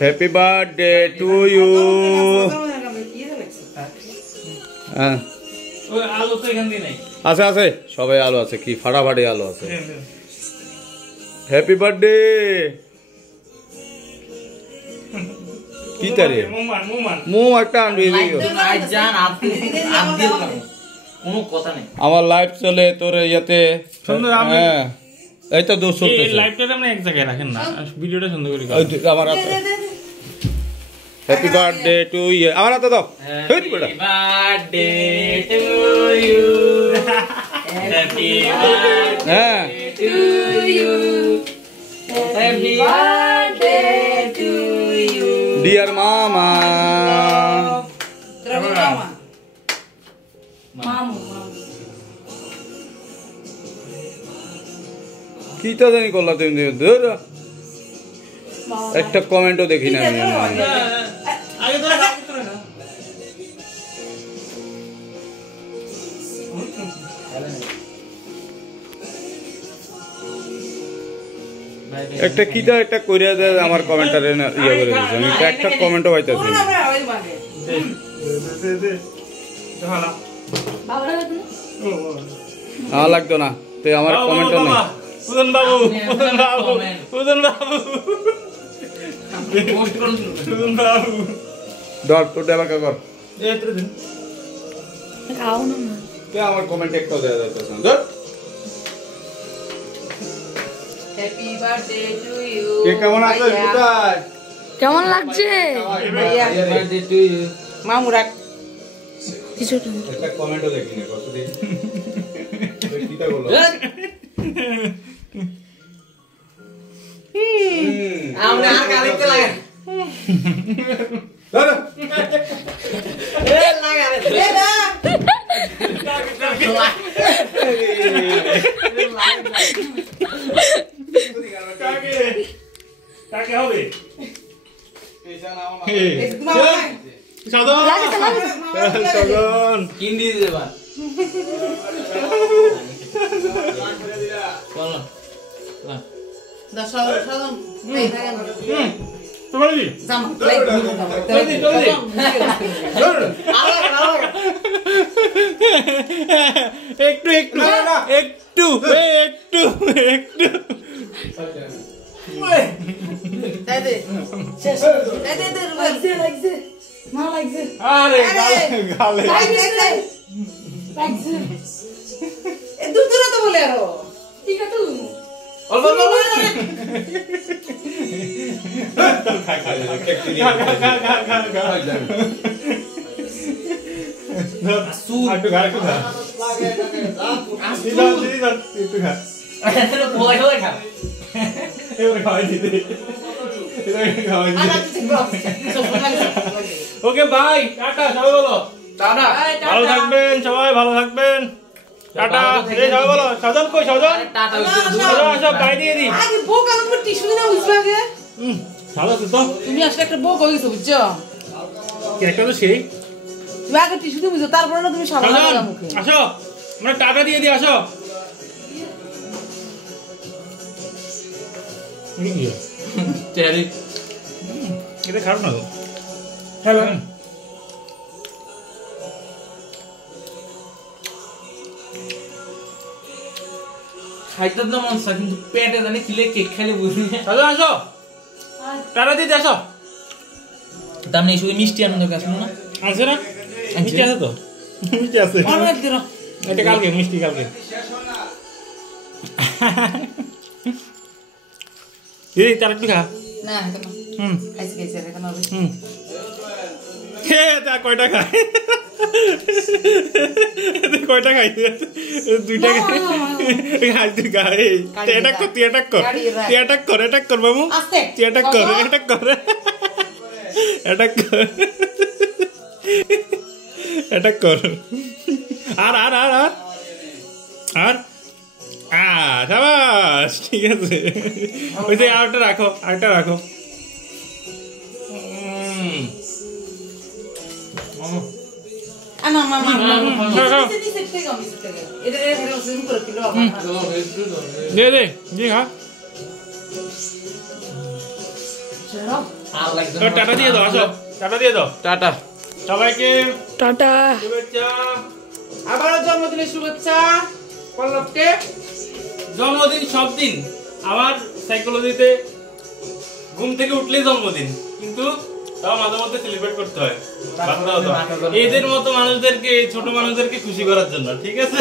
Happy birthday to you. আছে আছে সবাই আলো আছে, কি ফাটাফাটি আলো আছে। Happy birthday. কি তারে মোম একটা আনবি। আমার লাইভ চলে তোর ইয়াতে। হ্যাঁ এই তো দোষ চলতেছে। লাইভটাতে আপনি এক জায়গায় রাখেন না, ভিডিওটা সুন্দর করে আমার হাতে। Happy birthday to you. আমার হাতে দাও। Happy birthday to you. Happy birthday to you. Happy birthday to you dear মামা। কি তা জানি করলা তুমি, একটা কমেন্টও দেখি না আমি। একটা কিটা একটা কইরা দে আমার কমেন্টারে না ইয়া করে দিছে, আমি একটা কমেন্টও পাইতাছি না। লাগতো না তুই আমার কমেন্টও নেই। উদন বাবু, উদন বাবু, উদন বাবু, উদন বাবু ধর তোর দেবা কর। খাও না তুই আমার কমেন্ট একটা দেয়া যাইতাছ না। ধর হ্যাপি বার্থডে টু ইউ। কে কেমন আছো কোথায়? কেমন লাগছে? Happy birthday to you. মামু রাখ কিছু একটা কমেন্টও দেখি না কতদিন। কিটা বলো? আমরা আর গালিতে লাগা। ধর এ লাগা রে। এ না। কাকে হবে? সাধন সাধন কিন্দি দেবা। চলো দা সাধন এই দেখেন তোমার কি জাম লাইক জলদি জলদি একটু একটু একটু একটু একটু দে দে শেষ দে দে দে লাগছে না লাগছে আরে গালে লাগছে এ দুধ না তো বলে আরো ঠিক আছে তুই অল্প অল্প একটু খা একটু খা একটু খা বলে হলে খা এবারে খাওয়াই দিতে ওকে বাই টাটা সবাই বলো টাটা ভালো থাকবেন সবাই ভালো থাকবেন টাটা এই সবাই বলো সাজন কই সাজন টাটা সব বাই দিয়ে দি আগে বউ কালকে টিস্যু না উঠবে আগে ভালো তো তো তুমি আসলে একটা বউ কইছো বুঝছো কি একটা তো সেই তুমি আগে টিস্যু দিয়ে বুঝছো তারপরে না তুমি সাবান সাজন লাগা মুখে আসো আমরা টাটা দিয়ে দি আসো চেরি এটা খারাপ না তো হ্যালো খাইতে তো মন চায় কিন্তু পেটে জানি কিলে কেক খাইলে বুঝি সাজন আসো টাটা দিয়ে আসো তার মানে শুধু মিষ্টি আনন্দ কাছে না আছে না মিষ্টি আছে তো মিষ্টি আছে অনেক দিন এটা কালকে মিষ্টি কালকে এই তার একটু খা না এটা না খাইছে এটা না হে তা কয়টা খায় কয়টা খাই দুইটা খাই তুই খাই এটা কর তুই অ্যাটাক কর তুই অ্যাটাক কর অ্যাটাক কর বাবু তুই অ্যাটাক কর অ্যাটাক কর অ্যাটাক কর অ্যাটাক কর আর আর আর আর আর শাবাশ ঠিক আছে ওই যে আরেকটা রাখো আরেকটা রাখো না মামা এটা করে কিলো দে দে জি খা টাটা দিয়ে দাও, আসো টাটা দিয়ে দাও টাটা। সবাইকে। টাটা। শুভেচ্ছা, আবারও জন্মদিনের শুভেচ্ছা পল্লবকে। জন্মদিন সব দিন আমার সাইকোলজিতে ঘুম থেকে উঠলেই জন্মদিন, কিন্তু তাও মাঝে মধ্যে সেলিব্রেট করতে হয়। এদের মতো মানুষদেরকে, ছোট মানুষদেরকে খুশি করার জন্য, ঠিক আছে।